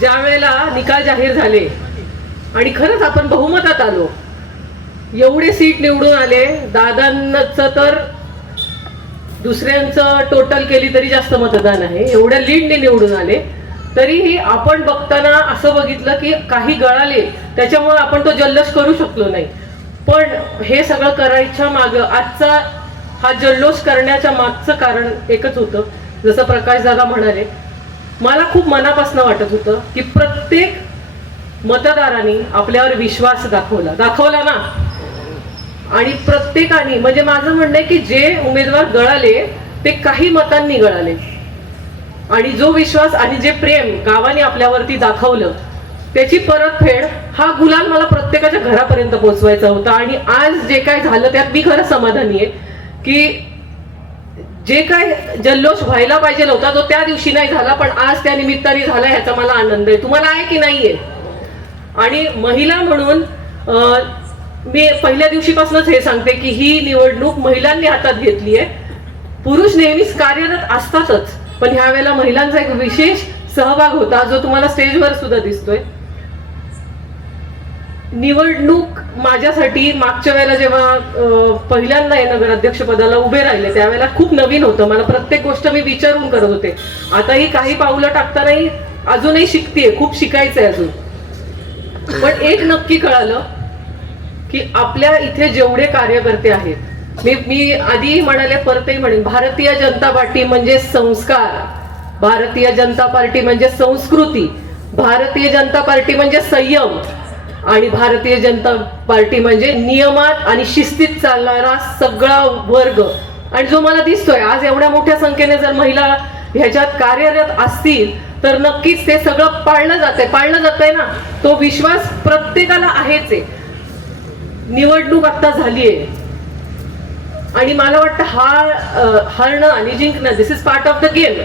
ज्या वेळेला निकाल जाहीर झाले आणि खरंच आपण बहुमतात आलो, एवढे सीट निवडून आले, दादांचं तर दुसऱ्यांचं टोटल केली तरी जास्त मतदान आहे, एवढ्या लीडने निवडून आले, तरीही आपण बघताना असं बघितलं की काही गळाले, त्याच्यामुळे आपण तो जल्लोष करू शकलो नाही. पण हे सगळं करायच्या मागं आजचा हा जल्लोष करण्याच्या मागचं कारण एकच होतं. जसं प्रकाश दादा म्हणाले, मला खूप मनापासून वाटत होतं की प्रत्येक मतदारांनी आपल्यावर विश्वास दाखवला ना. आणि प्रत्येकाने, म्हणजे माझं म्हणणं आहे की जे उमेदवार गळाले ते काही मतांनी गळाले, आणि जो विश्वास आणि जे प्रेम गावाने आपल्यावरती दाखवलं त्याची परतफेड, हा गुलाल मला प्रत्येकाच्या घरापर्यंत पोहोचवायचा होता. आणि आज जे काय झालं त्यात मी खरं समाधानी आहे की जे काय जल्लोष व्हायला पाहिजे होता तो त्या दिवशी नाही झाला, पण आज त्या निमित्ताने झाला, ह्याचा मला आनंद आहे. तुम्हाला आहे की नाहीये? आणि महिला म्हणून मी पहिल्या दिवशीपासूनच हे सांगते की ही निवडणूक महिलांनी हातात घेतली आहे. पुरुष नेहमीच कार्यरत असतातच, पण ह्या वेळेला महिलांचा एक विशेष सहभाग होता जो तुम्हाला स्टेजवर सुद्धा दिसतोय. निवडणूक माझ्यासाठी मागच्या वेळेला जेव्हा पहिल्यांदा नगराध्यक्ष पदाला उभे राहिले त्यावेळेला खूप नवीन होतं. मला प्रत्येक गोष्ट मी विचारून करत होते. आताही काही पावलं टाकतानाही अजूनही शिकतेय, खूप शिकायचंय अजून. पण एक नक्की कळालं की आपल्या इथे जेवढे कार्यकर्ते आहेत, मी आधी म्हणाले, परतही म्हणेन, भारतीय जनता पार्टी म्हणजे संस्कार, भारतीय जनता पार्टी म्हणजे संस्कृती, भारतीय जनता पार्टी म्हणजे संयम, आणि भारतीय जनता पार्टी म्हणजे नियमात आणि शिस्तीत चालणारा सगळा वर्ग. आणि जो मला दिसतोय आज एवढ्या मोठ्या संख्येने जर महिला ह्याच्यात कार्यरत असतील तर नक्कीच ते सगळं पाळलं जातंय ना. तो विश्वास प्रत्येकाला आहेच आहे. निवडणूक आता झालीये आणि मला वाटतं हारणं आणि जिंकणं, this is part of the game.